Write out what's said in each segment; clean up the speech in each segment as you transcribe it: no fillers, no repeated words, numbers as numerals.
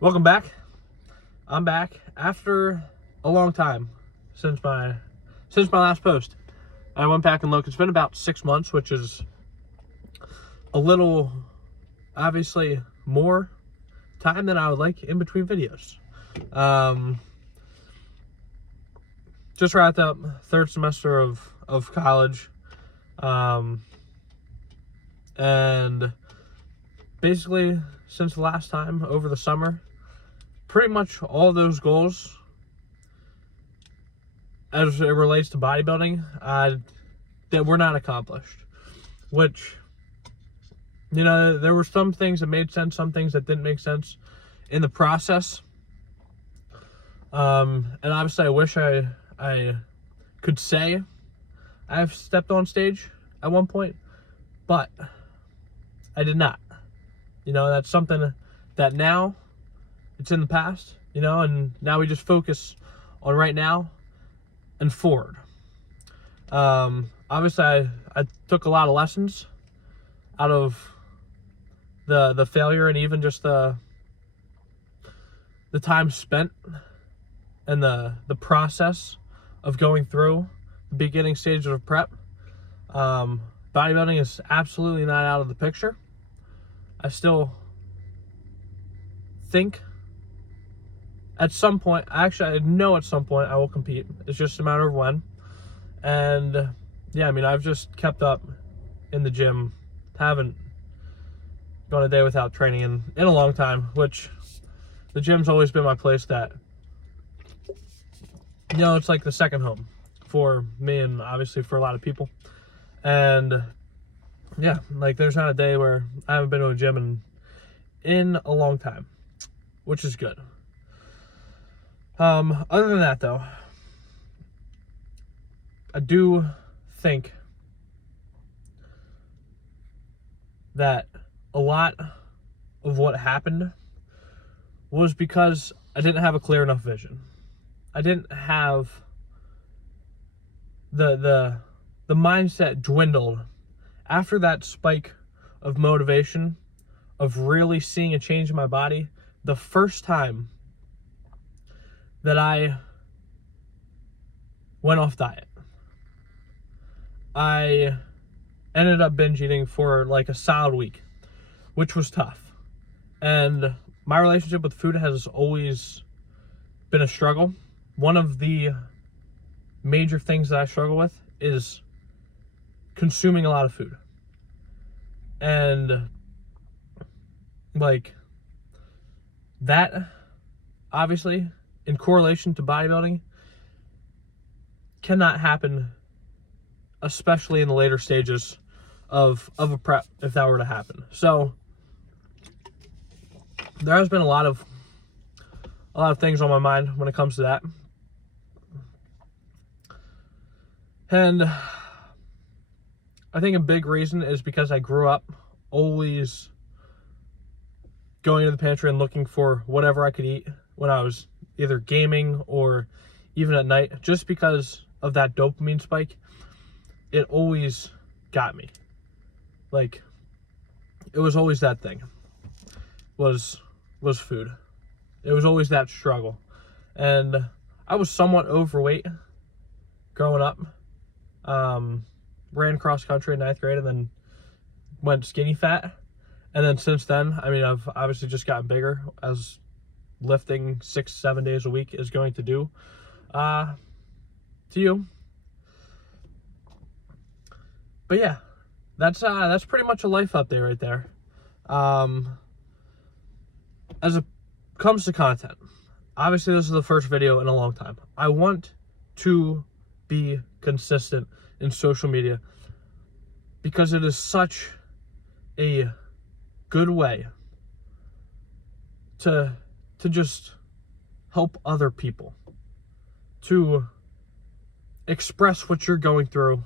Welcome back. I'm back after a long time since my last post. I went back and looked. It's been about 6 months, which is a little, obviously, more time than I would like in between videos. Just wrapped up third semester of college, and basically since the last time over the summer, pretty much all those goals as it relates to bodybuilding that were not accomplished. Which, there were some things that made sense, some things that didn't make sense in the process. And obviously I wish I could say I've stepped on stage at one point, but I did not. That's something that now it's in the past, and now we just focus on right now and forward. Obviously I took a lot of lessons out of the failure, and even just the time spent and the process of going through the beginning stages of prep. Bodybuilding is absolutely not out of the picture. I still think at some point, actually I know at some point I will compete. It's just a matter of when. And yeah, I've just kept up in the gym. Haven't gone a day without training in a long time, which the gym's always been my place that, it's like the second home for me and obviously for a lot of people. And yeah, there's not a day where I haven't been to a gym in a long time, which is good. Other than that though, I do think that a lot of what happened was because I didn't have a clear enough vision. I didn't have the mindset dwindled after that spike of motivation of really seeing a change in my body. The first time that I went off diet, I ended up binge eating for a solid week, which was tough. And my relationship with food has always been a struggle. One of the major things that I struggle with is consuming a lot of food. And that, obviously, in correlation to bodybuilding, cannot happen, especially in the later stages of a prep, if that were to happen. So there has been a lot of things on my mind when it comes to that. And I think a big reason is because I grew up always going to the pantry and looking for whatever I could eat when I was either gaming or even at night, just because of that dopamine spike. It always got me. It was always that thing. Was food. It was always that struggle. And I was somewhat overweight growing up. Ran cross country in 9th grade and then went skinny fat. And then since then, I've obviously just gotten bigger, as lifting 6-7 days a week is going to do to you. But yeah, that's pretty much a life update right there. As it comes to content, obviously this is the first video in a long time. I want to be consistent in social media because it is such a good way to just help other people, to express what you're going through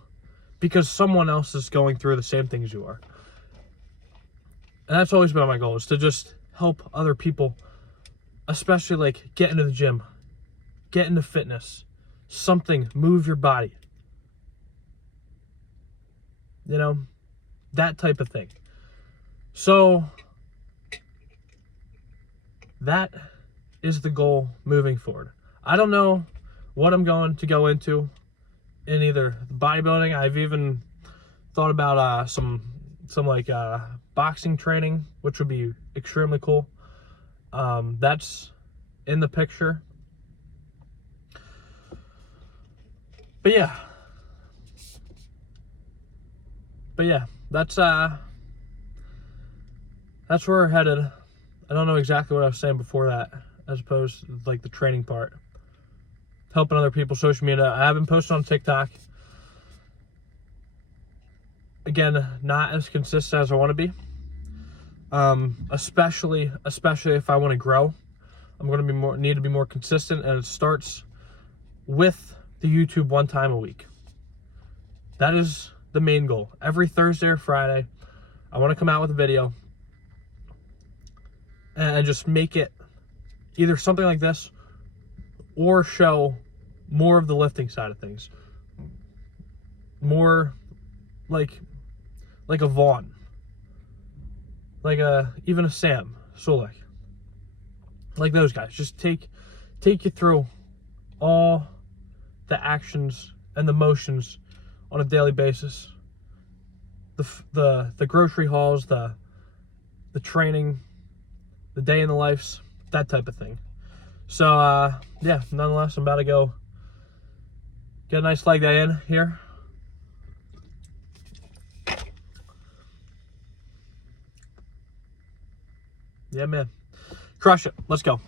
because someone else is going through the same things you are. And that's always been my goal, is to just help other people, especially get into the gym, get into fitness, something, move your body. That type of thing. So That is the goal moving forward. I don't know what I'm going to go into in either bodybuilding. I've even thought about some like boxing training, which would be extremely cool. That's in the picture. But yeah, that's where we're headed. I don't know exactly what I was saying before that, as opposed to like the training part. Helping other people, social media. I haven't posted on TikTok. Again, not as consistent as I want to be. Especially if I want to grow. I'm going to need to be more consistent, and it starts with the YouTube one time a week. That is the main goal. Every Thursday or Friday, I want to come out with a video and just make it either something like this or show more of the lifting side of things. More like a Vaughn. Even a Sam Sulek. Like those guys. Just take you through all the actions and the motions on a daily basis. The grocery hauls, the training, the day in the lives, that type of thing. So yeah, nonetheless, I'm about to go get a nice leg day in here. Yeah, man. Crush it. Let's go.